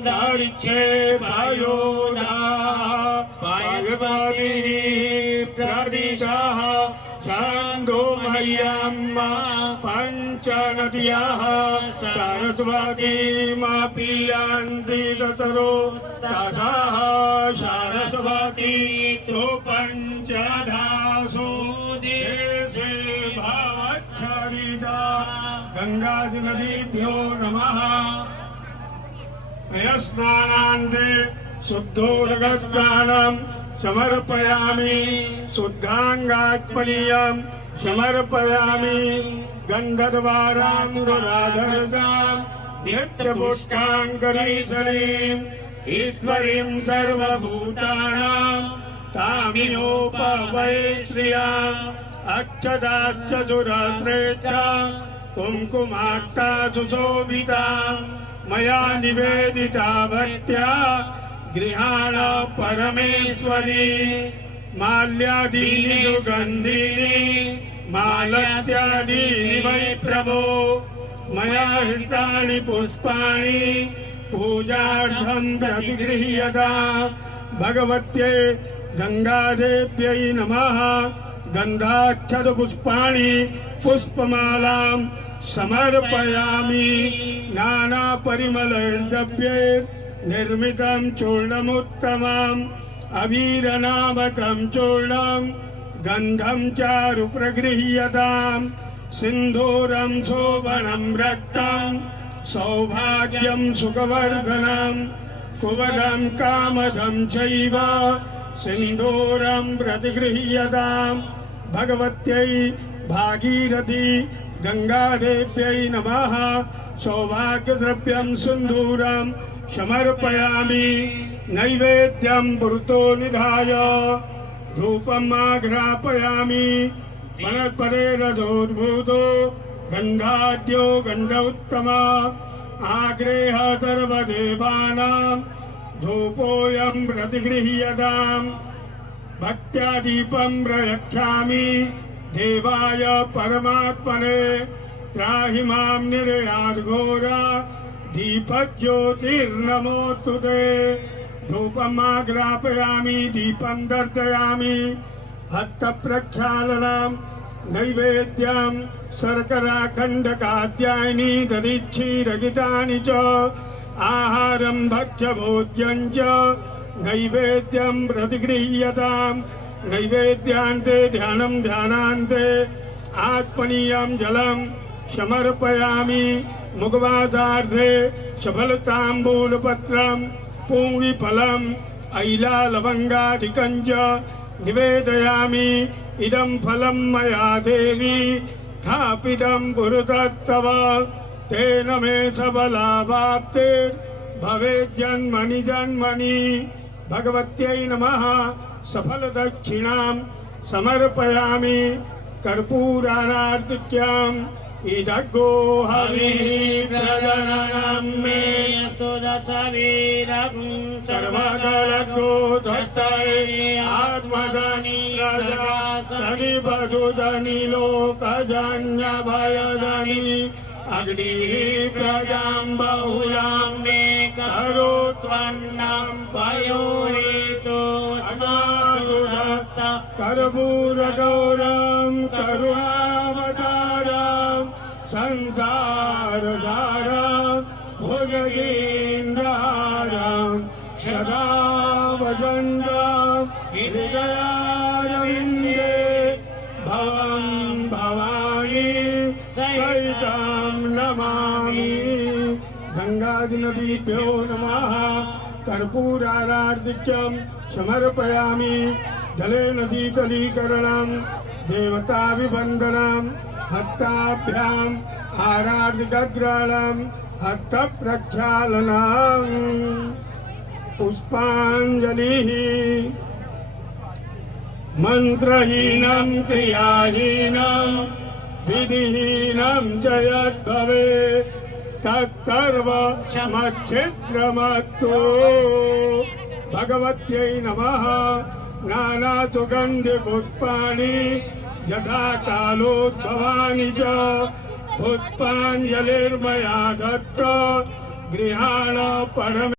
गन्धरिक्षे पायोधा पायपातिः प्रदिशः छन्दो मह्यम् पञ्चनद्याः सरस्वतीमपि यन्ति ततरो तथाः सरस्वती तु पञ्चधासु देशे भवच्छरिता गंगानदीभ्यो नमः। स्नानान्ते शुद्धोदकस्नानं समर्पयामि शुद्धांगात्मनीयं समर्पयामि गन्धर्वारां दुराधरजां नित्यपुष्टाङ्करीशरीं ईश्वरीं सर्वभूतानां तामियोपवै श्रियाम् अक्षदाक्षजुरश्रेष्ठा कुङ्कुमाक्ता सुशोभिता मया निवेदिता भक्त्या गृहाण परमेश्वरी माल्यादीनि सुगन्धीनि मालत्यादीनि वै प्रभो मया हृतानि पुष्पाणि पूजार्थं प्रतिगृह्यता भगवत्यै गंगादेव्यै नमः। गंधाक्षर पुष्पाणि पुष्पमालां समर्पयामि नाना परिमलद्रव्ये निर्मितं चूर्णमुत्तमम् अबीरनामकं चूर्णं गन्धं चारु प्रगृह्यताम् सिन्दूरं शोभनं रक्तं सौभाग्यं सुखवर्धनं कुवदं कामदं चैव सिन्दूरं प्रतिगृह्यताम् भगवत्यै भागीरथी गंगादेव्यै नमः। सौभाग्यद्रव्यं सिन्दूरं समर्पयामि नैवेद्यं पुरतो निधाय धूपम् आघ्रापयामि वनस्पते रजोद्भूतो गन्धाढ्यो गन्ध उत्तमा आग्रेह सर्वदेवानां धूपोऽयं प्रतिगृह्यताम् भक्त्या दीपं प्रयच्छामि देवाय परमात्मने त्राहि मां निर्याद्घोरा दीपज्योतिर्नमोऽस्तु ते धूपम् आघ्रापयामि दीपं दर्शयामि हस्तप्रक्षालनं नैवेद्यं शर्कराखण्डकाद्यानि दधिक्षीरगितानि च आहारं भक्ष्यभोज्यं च नैवेद्यं प्रतिगृह्यताम् नैवेद्यान्ते ध्यानं ध्यानान्ते आत्मनीयं जलं समर्पयामि मुखवासार्थे सफलताम्बूलपत्रं पूंगिफलम् ऐलालवङ्गादिकं च निवेदयामि इदं फलं मया देवी स्थापितं पुरतस्तव तेन मे सबलावाप्तिर्भवेज्जन्मनि जन्मनि भगवत्यै नमः। सफल दक्षिणां समर्पयामि कर्पूरारार्तिक्याम् इदग्गो हविः प्रजननं मे सुदशवीरं सर्वगलग्गो धत्तये आत्मधनी राजा शनि वधुधनी लोकजन्यभयधनी अग्निः प्रजां बहुलां मे करोत्वन्नं पयोहितो कर्पूरगौरं करुणावतारं संसारधारं भुजगेन्द्रहारं सदा वदन्तं हृदयारविन्दे भवं भवानी सहितं नमामि। गंगानदीभ्यो नमः। कर्पूरारार्तिक्यं समर्पयामि जलेन शीतलीकरणं देवताभिवन्दनं हस्ताभ्याम् आरार्तिकग्रहणं हस्तप्रक्षालनं पुष्पाञ्जलिः मन्त्रहीनं क्रियाहीनं विधिहीनं च यद्भवेत् तत्सर्वमच्छिद्रमस्तु। भगवत्यै नमः। नानासुगन्धिपुष्पाणि यथा कालोद्भवानि च पुष्पाञ्जलिर्मया दत्त गृहाण परम